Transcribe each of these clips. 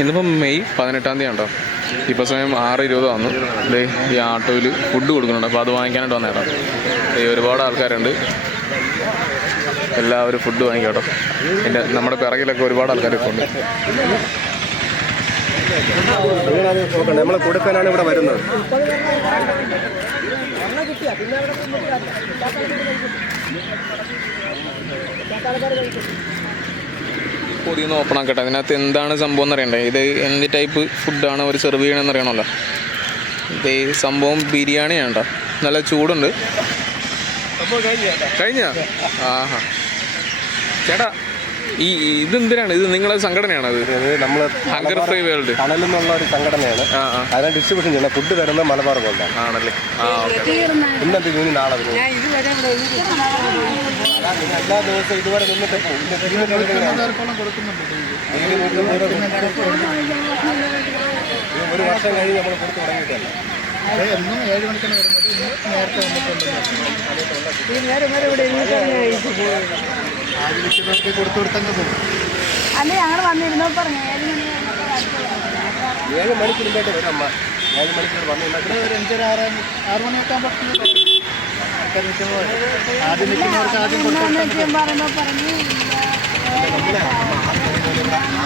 ഇന്നിപ്പം മെയ് 18 ഉണ്ടോ. ഇപ്പോൾ സമയം 6:20 വന്നു. ഈ ആട്ടോയിൽ ഫുഡ് കൊടുക്കുന്നുണ്ട്. അപ്പോൾ അത് വാങ്ങിക്കാനായിട്ട് വന്നേട്ടോ. ഒരുപാട് ആൾക്കാരുണ്ട്. എല്ലാവരും ഫുഡ് വാങ്ങിക്കാട്ടോ. എൻ്റെ നമ്മുടെ പിറകിലൊക്കെ ഒരുപാട് ആൾക്കാരൊക്കെ ഉണ്ട്. നമ്മൾ കൊടുക്കാനാണ് ഇവിടെ വരുന്നത്. പൊതിയൊന്ന് ഓപ്പൺ ആക്കട്ടെ. അതിനകത്ത് എന്താണ് സംഭവം എന്നറിയണ്ടേ. ഇത് എന്ത് ടൈപ്പ് ഫുഡാണ് അവർ സെർവ് ചെയ്യണമെന്ന് അറിയണമല്ലോ. ഇത് ഈ സംഭവം ബിരിയാണിയാണ് കേട്ടോ. നല്ല ചൂടുണ്ട്. കഴിഞ്ഞ ആഹാ ചേട്ടാ, ഇതെന്തിനാണ്? ഇത് നിങ്ങളെ സംഘടനയാണ്? അത് നമ്മൾ ഹങ്കർ ഫ്രീ വേൾഡ് കടൽ എന്നുള്ള ഒരു സംഘടനയാണ്. അതിനെ ഡിസ്ട്രിബ്യൂഷൻ ചെയ്യുന്നത്. ഫുഡ് തരുന്നത് മലബാർ ഗോൾഡാണ്. ആണല്ലേ? ഇന്നത്തെ ഇനി നാളെ വരും. എല്ലാ ദിവസവും ഇതുവരെ നിന്നിട്ട് ഒരു വർഷം കഴിഞ്ഞ് നമ്മൾ കൊടുത്തു തുടങ്ങിയിട്ടല്ല. എന്നും 7 മണിക്കാണ് വരുന്നത്. നേരത്തെ വന്നിട്ടുണ്ട്. കൊടുത്തു കൊടുത്തങ്ങ് പോകും. അല്ല, ഞങ്ങൾ വന്നിരുന്നോ പറഞ്ഞു 7 മണിക്ക് മുമ്പായിട്ട് വരും അമ്മ. 7 മണിക്കൂർ വന്നു ഒരു 5-6 മണിയൊക്കെ ആകുമ്പോൾ ആദ്യം നിൽക്കുന്നവർക്ക് ആദ്യം പറയുമ്പോ പറഞ്ഞു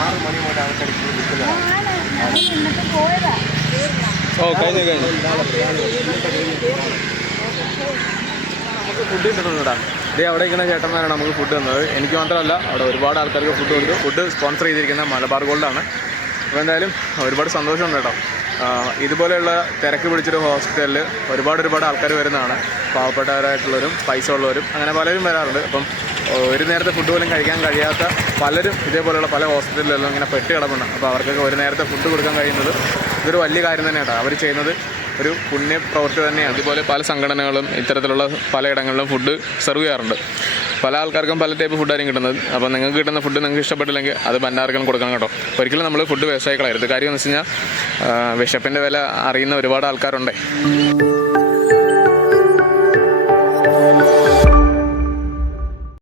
6 മണി മുതൽ ആൾക്കാർക്ക് എന്നിട്ട് പോയതാ. ഓ കഴിഞ്ഞു. നമുക്ക് ഫുഡ് കിട്ടുന്നുണ്ടാ. ഇതേ അവിടെ ഇരിക്കുന്ന ചേട്ടന്മാരാണ് നമുക്ക് ഫുഡ് തന്നത്. എനിക്ക് മാത്രമല്ല, അവിടെ ഒരുപാട് ആൾക്കാർക്ക് ഫുഡ് കൊടുത്തു. ഫുഡ് സ്പോൺസർ ചെയ്തിരിക്കുന്ന മലബാർ ഗോൾഡാണ്. അപ്പോൾ എന്തായാലും ഒരുപാട് സന്തോഷമുണ്ട് കേട്ടോ. ഇതുപോലെയുള്ള തിരക്ക് പിടിച്ചൊരു ഹോസ്പിറ്റലിൽ ഒരുപാട് ആൾക്കാർ വരുന്നതാണ്. പാവപ്പെട്ടവരായിട്ടുള്ളവരും പൈസ ഉള്ളവരും അങ്ങനെ പലരും വരാറുണ്ട്. അപ്പം ഒരു നേരത്തെ ഫുഡ് പോലും കഴിക്കാൻ കഴിയാത്ത പലരും ഇതേപോലെയുള്ള പല ഹോസ്പിറ്റലിലെല്ലാം ഇങ്ങനെ പെട്ട് കിടപ്പുണ്ട്. അപ്പോൾ അവർക്കൊക്കെ ഒരു നേരത്തെ ഫുഡ് കൊടുക്കാൻ കഴിയുന്നത് ഇതൊരു വലിയ കാര്യം തന്നെയാണ്. അവർ ചെയ്യുന്നത് ഒരു പുണ്യ പ്രവൃത്തി തന്നെയാണ്. ഇതുപോലെ പല സംഘടനകളും ഇത്തരത്തിലുള്ള പലയിടങ്ങളിലും ഫുഡ് സെർവ് ചെയ്യാറുണ്ട്. പല ആൾക്കാർക്കും പല ടൈപ്പ് ഫുഡായിരിക്കും കിട്ടുന്നത്. അപ്പോൾ നിങ്ങൾക്ക് കിട്ടുന്ന ഫുഡ് നിങ്ങൾക്ക് ഇഷ്ടപ്പെട്ടില്ലെങ്കിൽ അത് ഭണ്ഡാർക്കും കൊടുക്കണം കേട്ടോ. ഒരിക്കലും നമ്മൾ ഫുഡ് വേസ്റ്റ് ആയി കളയരുത്. കാര്യം എന്ന് വെച്ച് കഴിഞ്ഞാൽ വിശപ്പിൻ്റെ വില അറിയുന്ന ഒരുപാട് ആൾക്കാരുണ്ട്.